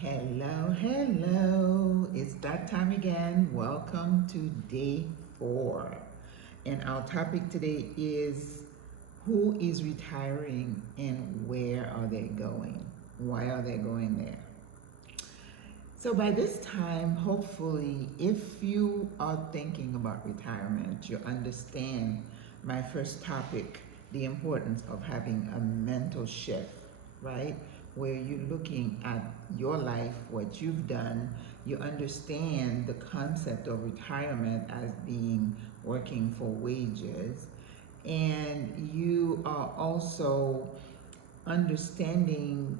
Hello, hello. It's that time again. Welcome to day 4. And our topic today is who is retiring and where are they going? Why are they going there? So, by this time, hopefully, if you are thinking about retirement, you understand my first topic, the importance of having a mental shift, right? Where you're looking at your life, what you've done, you understand the concept of retirement as being working for wages, and you are also understanding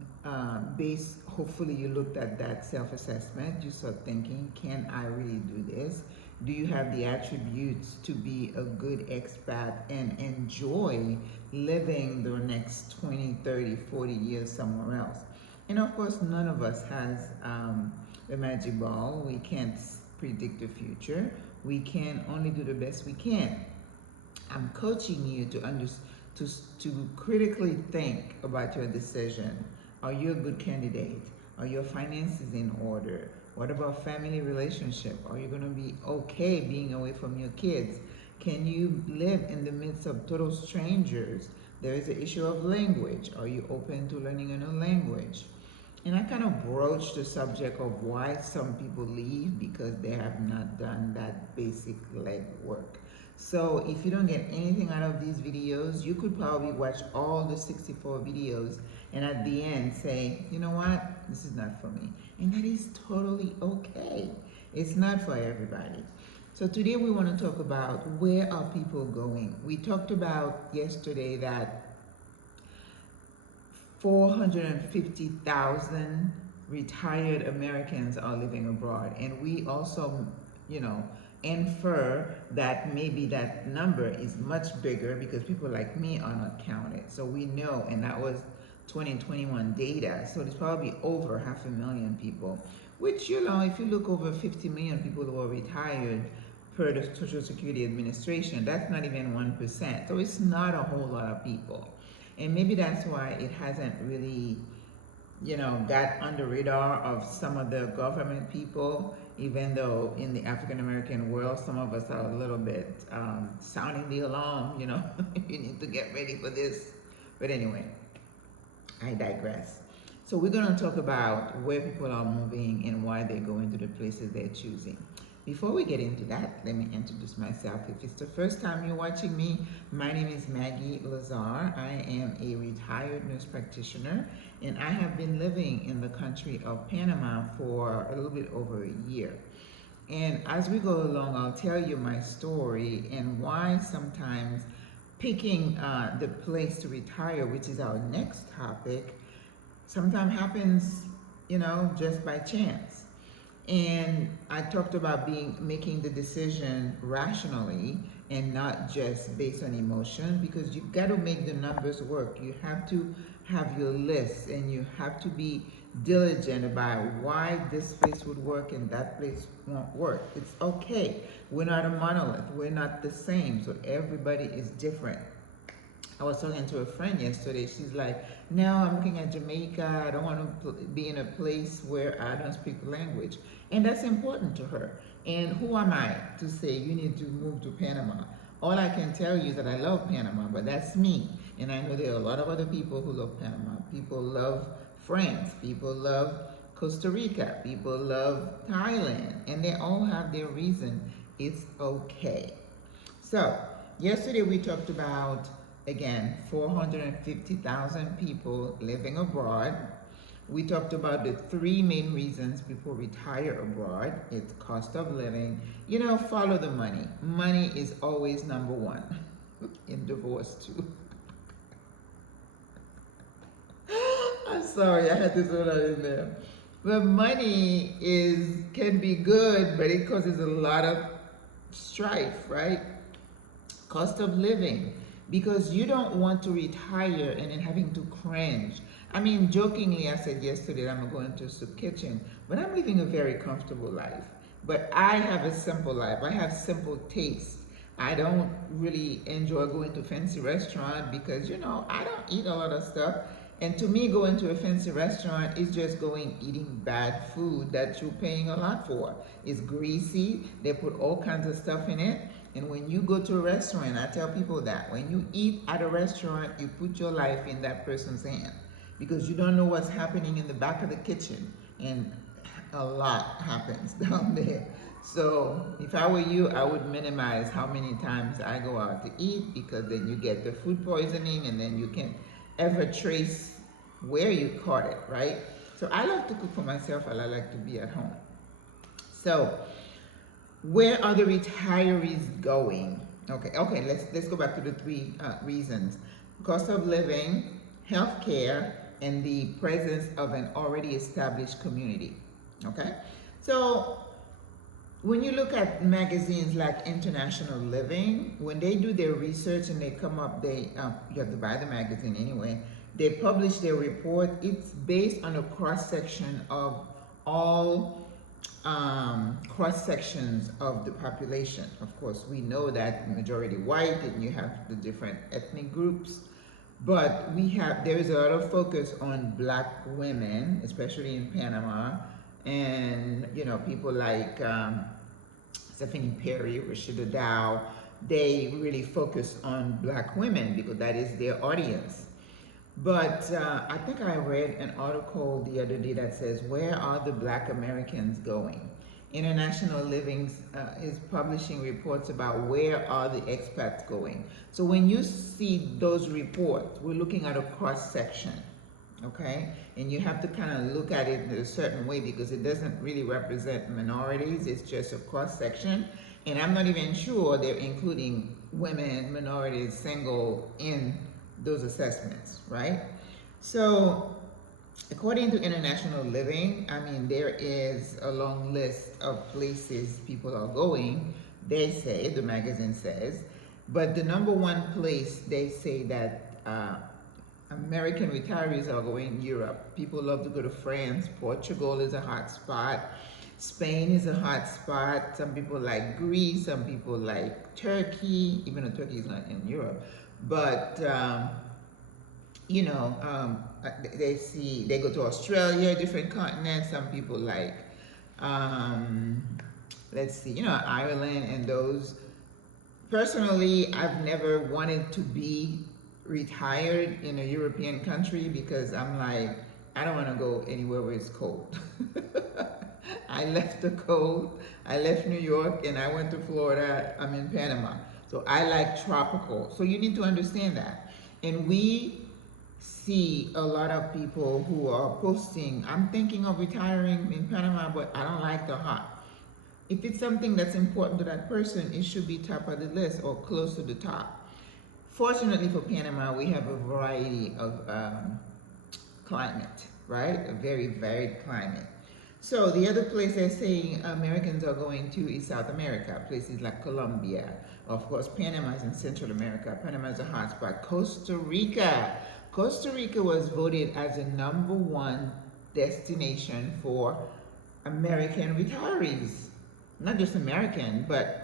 based, hopefully you looked at that self-assessment, you start thinking, can I really do this? Do you have the attributes to be a good expat and enjoy living the next 20, 30, 40 years somewhere else? And of course, none of us has the magic ball. We can't predict the future. We can only do the best we can. I'm coaching you to critically think about your decision. Are you a good candidate? Are your finances in order? What about family relationship? Are you going to be okay being away from your kids? Can you live in the midst of total strangers? There is the issue of language. Are you open to learning a new language? And I kind of broached the subject of why some people leave because they have not done that basic leg work. So if you don't get anything out of these videos, you could probably watch all the 64 videos and at the end say, you know what, this is not for me. And that is totally okay. It's not for everybody. So today we want to talk about where are people going. We talked about yesterday that 450,000 retired Americans are living abroad. And we also, infer that maybe that number is much bigger because people like me are not counted. So we know, and that was 2021 data. So there's probably over 500,000 people, which, if you look over 50 million people who are retired per the Social Security Administration, that's not even 1%. So it's not a whole lot of people. And maybe that's why it hasn't really, got on the radar of some of the government people, even though in the African American world, some of us are a little bit sounding the alarm, you need to get ready for this. But anyway, I digress. So we're going to talk about where people are moving and why they're going to the places they're choosing. Before we get into that, let me introduce myself. If it's the first time you're watching me, my name is Maggie Lazar. I am a retired nurse practitioner, and I have been living in the country of Panama for a little bit over a year. And as we go along, I'll tell you my story and why sometimes picking the place to retire, which is our next topic, sometimes happens, just by chance. And I talked about making the decision rationally and not just based on emotion, because you've got to make the numbers work. You have to have your list and you have to be diligent about why this place would work and that place won't work. It's okay. We're not a monolith. We're not the same. So everybody is different. I was talking to a friend yesterday. She's like, no, I'm looking at Jamaica. I don't want to be in a place where I don't speak the language. And that's important to her. And who am I to say you need to move to Panama? All I can tell you is that I love Panama, but that's me. And I know there are a lot of other people who love Panama. People love France. People love Costa Rica. People love Thailand. And they all have their reason. It's okay. So, yesterday we talked about, again, 450,000 people living abroad. We talked about the 3 main reasons people retire abroad. It's cost of living. Follow the money. Money is always number 1 in divorce too. I'm sorry, I had to throw that in there. But money can be good, but it causes a lot of strife, right? Cost of living, because you don't want to retire and then having to cringe. I mean, jokingly, I said yesterday that I'm going to a soup kitchen, but I'm living a very comfortable life. But I have a simple life. I have simple taste. I don't really enjoy going to fancy restaurant because, I don't eat a lot of stuff. And to me, going to a fancy restaurant is just going eating bad food that you're paying a lot for. It's greasy, they put all kinds of stuff in it. And when you go to a restaurant, I tell people that when you eat at a restaurant, you put your life in that person's hand because you don't know what's happening in the back of the kitchen. And a lot happens down there. So if I were you, I would minimize how many times I go out to eat because then you get the food poisoning and then you can't ever trace where you caught it, right? So I like to cook for myself and I like to be at home. So where are the retirees going? Okay, let's go back to the three reasons: cost of living, healthcare, and the presence of an already established community. Okay, so when you look at magazines like International Living, when they do their research and they come up, you have to buy the magazine anyway. They publish their report. It's based on a cross section of all cross sections of the population. Of course, we know that majority white, and you have the different ethnic groups, but there is a lot of focus on black women, especially in Panama, and people like Stephanie Perry, Rashida Dow. They really focus on black women because that is their audience. But I think I read an article the other day that says, where are the black Americans going? International Living is publishing reports about where are the expats going. So when you see those reports, we're looking at a cross section, okay? And you have to kind of look at it in a certain way because it doesn't really represent minorities, it's just a cross section. And I'm not even sure they're including women, minorities, single in those assessments, right? So according to International Living, I mean, there is a long list of places people are going, they say, the magazine says, but the number one place they say that American retirees are going, Europe. People love to go to France. Portugal is a hot spot. Spain is a hot spot. Some people like Greece, some people like Turkey, even though Turkey is not in Europe. But they go to Australia, different continents. Some people like Ireland and those. Personally, I've never wanted to be retired in a European country because I'm like, I don't want to go anywhere where it's cold. I left the cold, I left New York, and I went to Florida. I'm in Panama. So I like tropical. So you need to understand that. And we see a lot of people who are posting, I'm thinking of retiring in Panama, but I don't like the hot. If it's something that's important to that person, it should be top of the list or close to the top. Fortunately for Panama, we have a variety of climate, right? A very varied climate. So the other place they're saying Americans are going to is South America, places like Colombia. Of course, Panama is in Central America. Panama is a hotspot. Costa Rica. Costa Rica was voted as the #1 destination for American retirees. Not just American, but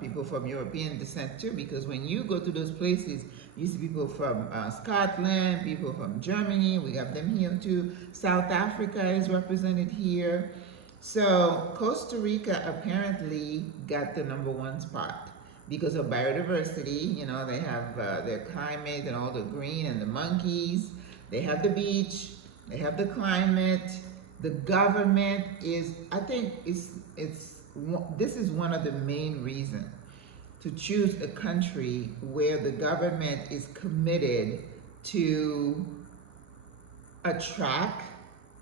people from European descent too, because when you go to those places, you see people from Scotland, people from Germany, we have them here too. South Africa is represented here. So Costa Rica apparently got the #1 spot because of biodiversity. They have their climate and all the green and the monkeys. They have the beach, they have the climate. The government is, I think this is one of the main reasons to choose a country where the government is committed to attract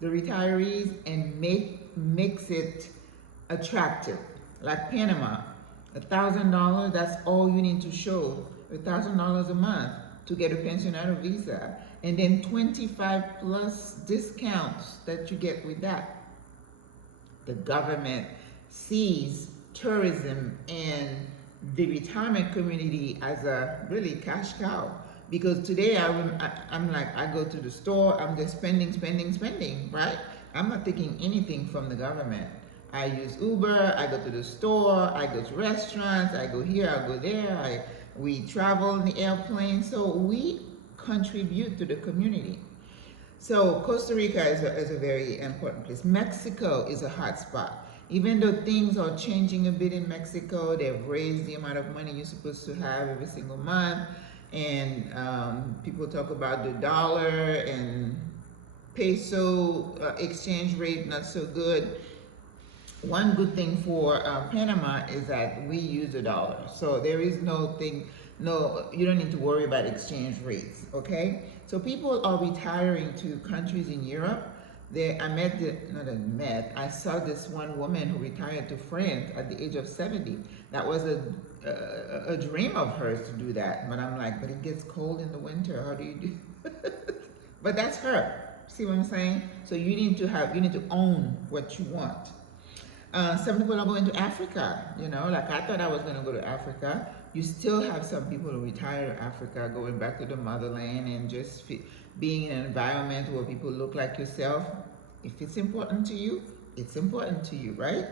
the retirees and makes it attractive. Like Panama, $1,000, that's all you need to show, $1,000 a month to get a pensionario visa, and then 25 plus discounts that you get with that. The government sees tourism and the retirement community as a really cash cow. Because today I'm like, I go to the store, I'm just spending, right? I'm not taking anything from the government. I use Uber, I go to the store, I go to restaurants, I go here, I go there, we travel in the airplane. So we contribute to the community. So Costa Rica is a very important place. Mexico is a hot spot. Even though things are changing a bit in Mexico, they've raised the amount of money you're supposed to have every single month, and people talk about the dollar and peso exchange rate not so good. One good thing for Panama is that we use a dollar, so there is no, you don't need to worry about exchange rates. Okay, so people are retiring to countries in Europe. I saw this one woman who retired to France at the age of 70. That was a dream of hers to do that, but I'm like, but it gets cold in the winter. How do you do? But that's her. See what I'm saying? So you need to own what you want. Some people are going to Africa, like I thought I was going to go to Africa. You still have some people who retire to Africa, going back to the motherland and just being in an environment where people look like yourself. If it's important to you, it's important to you, right?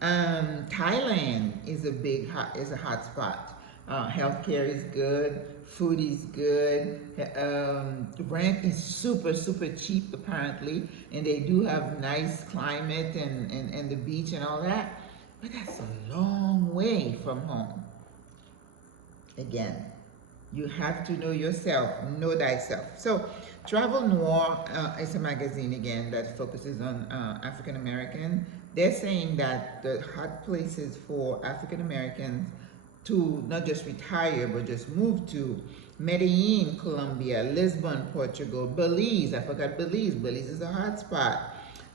Thailand is a hot spot. Healthcare is good, food is good, rent is super cheap apparently, and they do have nice climate and the beach and all that, but that's a long way from home. Again, you have to know yourself, know thyself. So Travel Noir is a magazine again that focuses on African American. They're saying that the hot places for African Americans to not just retire but just move to: Medellin, Colombia; Lisbon, Portugal; Belize. I forgot Belize. Belize is a hot spot.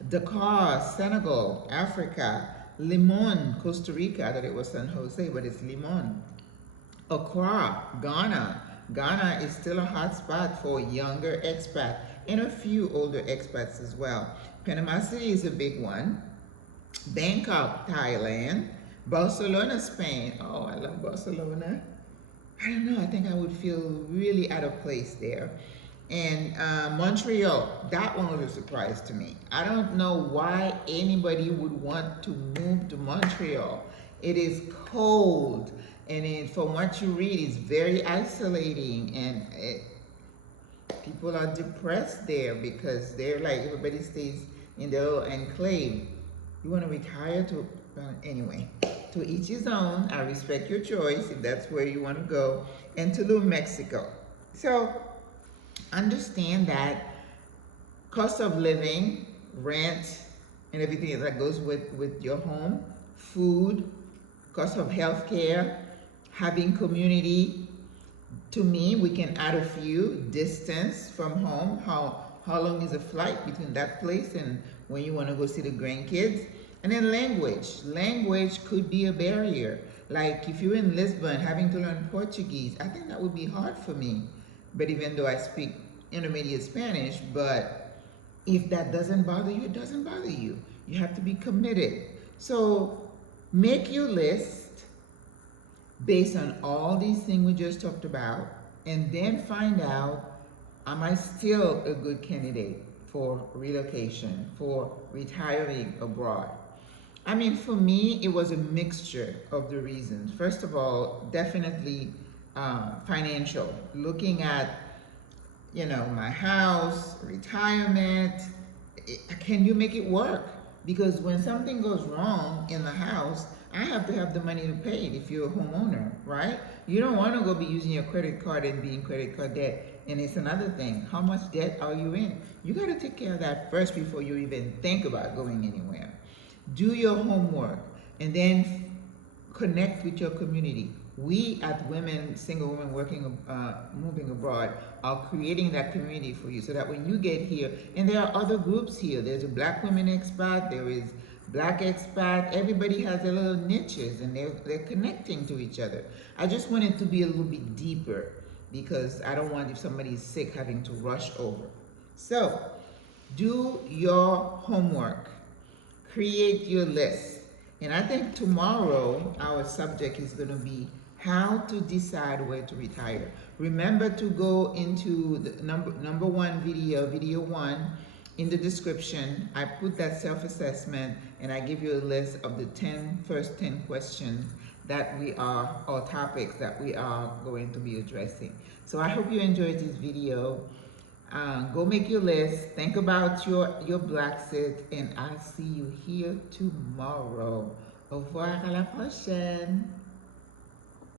Dakar, Senegal, Africa; Limon, Costa Rica. I thought it was San Jose, but it's Limon. Accra, Ghana. Ghana is still a hot spot for younger expats and a few older expats as well. Panama City is a big one. Bangkok, Thailand. Barcelona, Spain. Oh, I love Barcelona. I don't know, I think I would feel really out of place there. And Montreal, that one was a surprise to me. I don't know why anybody would want to move to Montreal. It is cold, and from what you read, it's very isolating, and people are depressed there because they're like, everybody stays in their little enclave. You want to retire to, anyway, to each his own. I respect your choice if that's where you want to go. And Tulum, Mexico. So understand that cost of living, rent, and everything that goes with your home, food, cost of healthcare, having community. To me, we can add a few: distance from home. How long is a flight between that place and when you want to go see the grandkids? And then language. Language could be a barrier. Like if you're in Lisbon, having to learn Portuguese, I think that would be hard for me. But even though I speak intermediate Spanish, but if that doesn't bother you, it doesn't bother you. You have to be committed. So make your list based on all these things we just talked about, and then find out, am I still a good candidate for relocation, for retiring abroad? I mean, for me, it was a mixture of the reasons. First of all, definitely financial. Looking at, my house, retirement, can you make it work? Because when something goes wrong in the house, I have to have the money to pay it if you're a homeowner, right? You don't want to go be using your credit card and be in credit card debt. And it's another thing, how much debt are you in? You got to take care of that first before you even think about going anywhere. Do your homework, and then connect with your community. We at Single Women Moving Abroad, are creating that community for you so that when you get here, and there are other groups here. There's a Black women expat, there is Black expat. Everybody has their little niches, and they're connecting to each other. I just want it to be a little bit deeper, because I don't want, if somebody is sick, having to rush over. So do your homework. Create your list. And I think tomorrow our subject is going to be how to decide where to retire. Remember to go into the number one video 1 in the description. I put that self-assessment, and I give you a list of the first 10 questions that or topics that we are going to be addressing. So I hope you enjoyed this video. Go make your list. Think about your blaxit, and I'll see you here tomorrow. Au revoir, à la prochaine.